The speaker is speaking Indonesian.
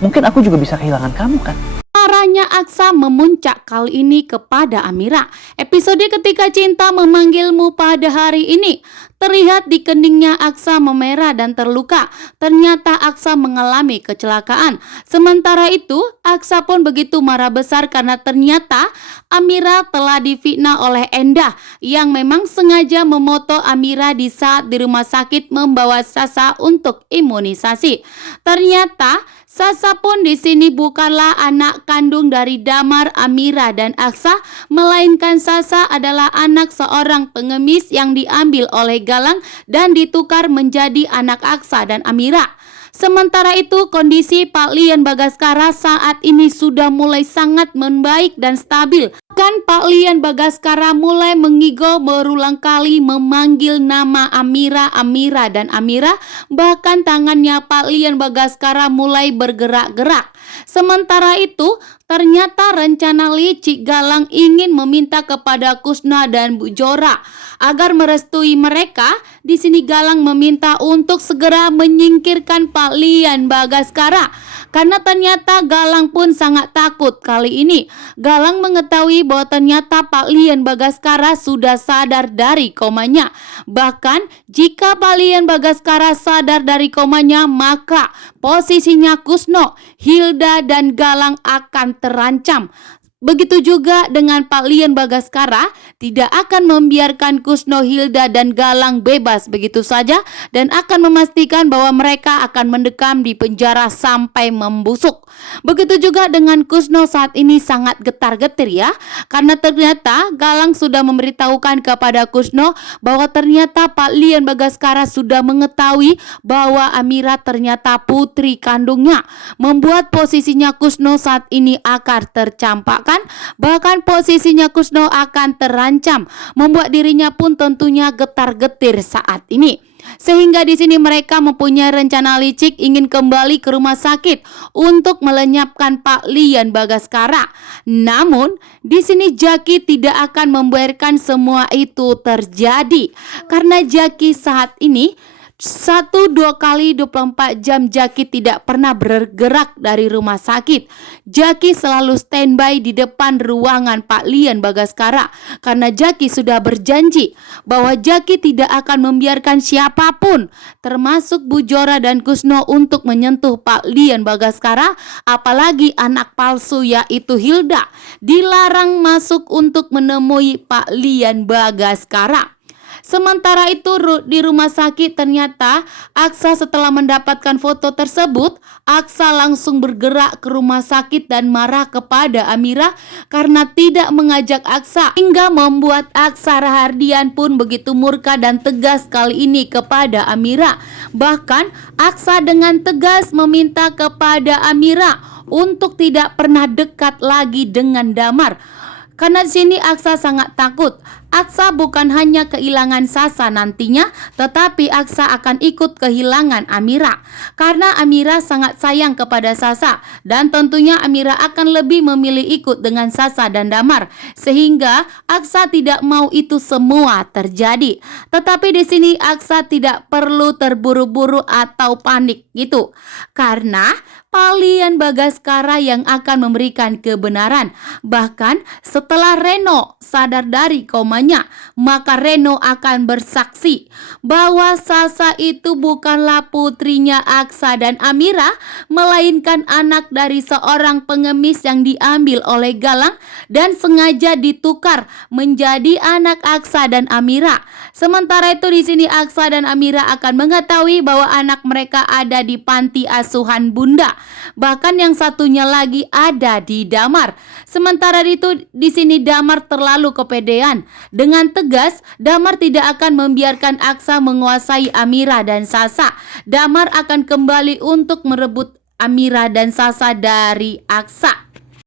mungkin aku juga bisa kehilangan kamu kan? Marahnya Aksa memuncak kali ini kepada Amira. Episode ketika cinta memanggilmu pada hari ini. Terlihat di keningnya Aksa memerah dan terluka. Ternyata Aksa mengalami kecelakaan. Sementara itu, Aksa pun begitu marah besar karena ternyata Amira telah difitnah oleh Endah yang memang sengaja memoto Amira di saat di rumah sakit membawa Sasa untuk imunisasi. Ternyata Sasa pun di sini bukanlah anak kandung dari Damar, Amira, dan Aksa, melainkan Sasa adalah anak seorang pengemis yang diambil oleh Galang dan ditukar menjadi anak Aksa dan Amira. Sementara itu, kondisi Pak Lian Bagaskara saat ini sudah mulai sangat membaik dan stabil. Kan Pak Lian Bagaskara mulai mengigau berulang kali memanggil nama Amira, Amira, dan Amira. Bahkan tangannya Pak Lian Bagaskara mulai bergerak-gerak. Sementara itu, ternyata rencana licik Galang ingin meminta kepada Kusna dan Bu Jora agar merestui mereka. Di sini Galang meminta untuk segera menyingkirkan Pak Lian Bagaskara karena ternyata Galang pun sangat takut kali ini. Galang mengetahui bahwa ternyata Pak Lian Bagaskara sudah sadar dari komanya. Bahkan jika Pak Lian Bagaskara sadar dari komanya, maka posisinya Kusno, Hilda, dan Galang akan terancam. Begitu juga dengan Pak Lian Bagaskara tidak akan membiarkan Kusno, Hilda, dan Galang bebas begitu saja dan akan memastikan bahwa mereka akan mendekam di penjara sampai membusuk. Begitu juga dengan Kusno saat ini sangat getar-getir ya, karena ternyata Galang sudah memberitahukan kepada Kusno bahwa ternyata Pak Lian Bagaskara sudah mengetahui bahwa Amira ternyata putri kandungnya, membuat posisinya Kusno saat ini akan tercampakkan. Bahkan posisinya Kusno akan terancam, membuat dirinya pun tentunya getar-getir saat ini. Sehingga di sini mereka mempunyai rencana licik ingin kembali ke rumah sakit untuk melenyapkan Pak Lian Bagaskara. Namun di sini Jaki tidak akan membiarkan semua itu terjadi karena Jaki saat ini 1-2 kali 24 jam Jaki tidak pernah bergerak dari rumah sakit. Jaki selalu standby di depan ruangan Pak Lian Bagaskara karena Jaki sudah berjanji bahwa Jaki tidak akan membiarkan siapapun termasuk Bu Jora dan Kusno untuk menyentuh Pak Lian Bagaskara, apalagi anak palsu yaitu Hilda dilarang masuk untuk menemui Pak Lian Bagaskara. Sementara itu di rumah sakit ternyata Aksa setelah mendapatkan foto tersebut, Aksa langsung bergerak ke rumah sakit dan marah kepada Amira karena tidak mengajak Aksa, hingga membuat Aksa Rahardian pun begitu murka dan tegas kali ini kepada Amira. Bahkan Aksa dengan tegas meminta kepada Amira untuk tidak pernah dekat lagi dengan Damar. Karena di sini Aksa sangat takut. Aksa bukan hanya kehilangan Sasa nantinya, tetapi Aksa akan ikut kehilangan Amira. Karena Amira sangat sayang kepada Sasa dan tentunya Amira akan lebih memilih ikut dengan Sasa dan Damar. Sehingga Aksa tidak mau itu semua terjadi. Tetapi di sini Aksa tidak perlu terburu-buru atau panik gitu. Karena Pak Lian Bagaskara yang akan memberikan kebenaran. Bahkan setelah Reno sadar dari komanya, maka Reno akan bersaksi bahwa Sasa itu bukanlah putrinya Aksa dan Amira, melainkan anak dari seorang pengemis yang diambil oleh Galang dan sengaja ditukar menjadi anak Aksa dan Amira. Sementara itu di sini Aksa dan Amira akan mengetahui bahwa anak mereka ada di panti asuhan Bunda. Bahkan yang satunya lagi ada di Damar. Sementara itu di sini Damar terlalu kepedean. Dengan tegas, Damar tidak akan membiarkan Aksa menguasai Amira dan Sasa. Damar akan kembali untuk merebut Amira dan Sasa dari Aksa.